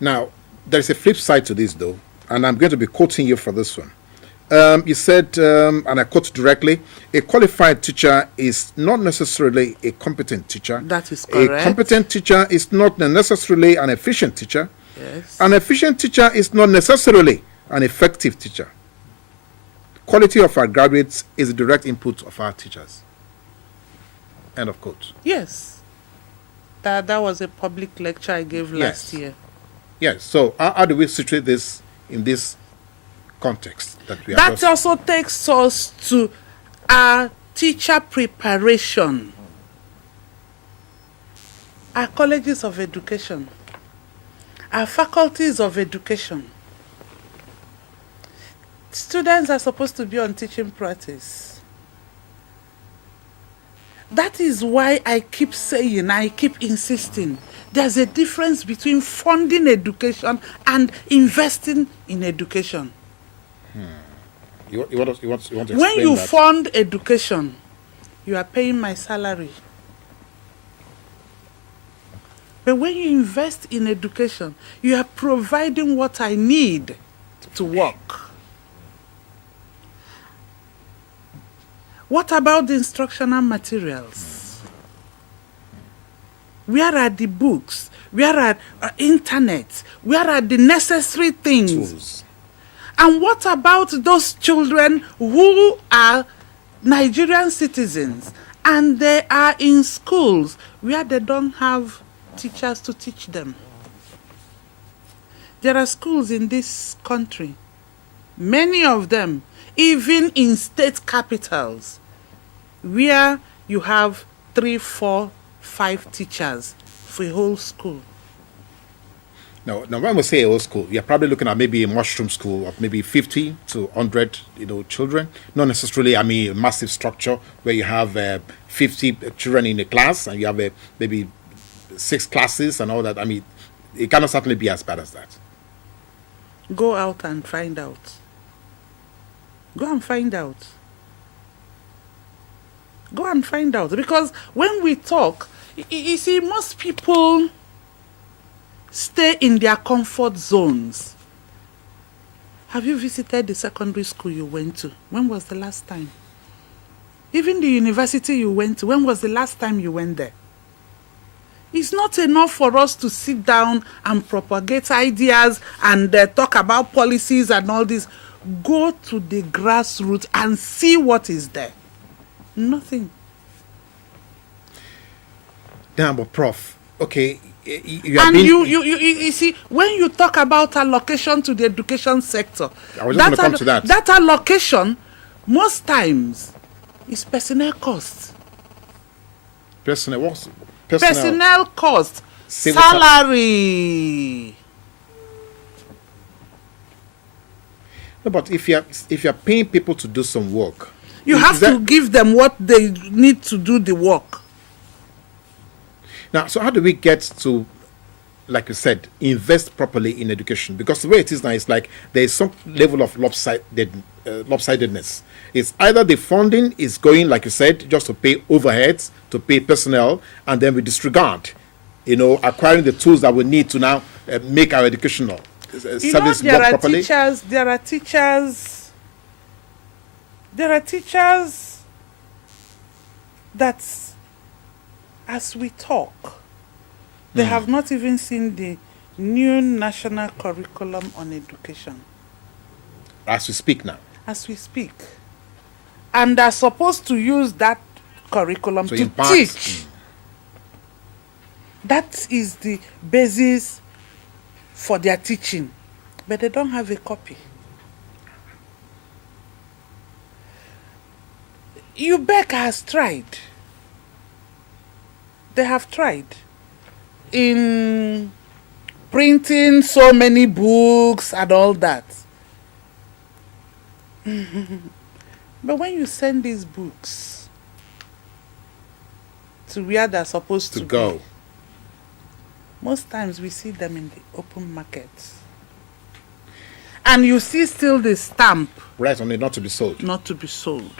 Now, there's a flip side to this, though, and I'm going to be quoting you for this one. You said, and I quote directly, a qualified teacher is not necessarily a competent teacher. That is correct. A competent teacher is not necessarily an efficient teacher. Yes. An efficient teacher is not necessarily an effective teacher. Quality of our graduates is the direct input of our teachers. End of quote. Yes. That was a public lecture I gave last year. Yes. So how do we situate this in this context that we are? That also takes us to our teacher preparation, our colleges of education, our faculties of education. Students are supposed to be on teaching practice. That is why I keep saying, I keep insisting, there's a difference between funding education and investing in education. You want to explain when you that? fund education, you are paying my salary. But when you invest in education, you are providing what I need to work. What about the instructional materials? Where are the books? Where are internet? Where are the necessary things? Tools. And what about those children who are Nigerian citizens and they are in schools where they don't have teachers to teach them? There are schools in this country, many of them, even in state capitals, where you have 3, 4, 5 teachers for a whole school. Now, when we say a whole school, you're probably looking at maybe a mushroom school of maybe 50 to 100, children. Not necessarily, a massive structure where you have 50 children in a class and you have maybe 6 classes and all that. It cannot certainly be as bad as that. Go out and find out. Go and find out. Go and find out. Because when we talk, you see, most people stay in their comfort zones. Have you visited the secondary school you went to? When was the last time? Even the university you went to, when was the last time you went there? It's not enough for us to sit down and propagate ideas and talk about policies and all this. Go to the grassroots and see what is there. Nothing. Damn, but Prof, okay, you see, when you talk about allocation to the education sector, I was just going to come to that. That allocation, most times, is personnel cost. Personnel cost. Salary. No, but if you're paying people to do some work, you have to give them what they need to do the work. Now, so how do we get to, like you said, invest properly in education? Because the way it is now, it's like there is some level of lopsidedness. It's either the funding is going, like you said, just to pay overheads, to pay personnel, and then we disregard, acquiring the tools that we need to now make our educational service work properly. There are teachers that, as we talk, they have not even seen the new national curriculum on education. As we speak now. As we speak. And are supposed to use that curriculum to teach. That is the basis for their teaching. But they don't have a copy. UBEC has tried. They have tried in printing so many books and all that. But when you send these books to where they're supposed to go, be, most times we see them in the open market. And you see still the stamp. Right on it, not to be sold. Not to be sold.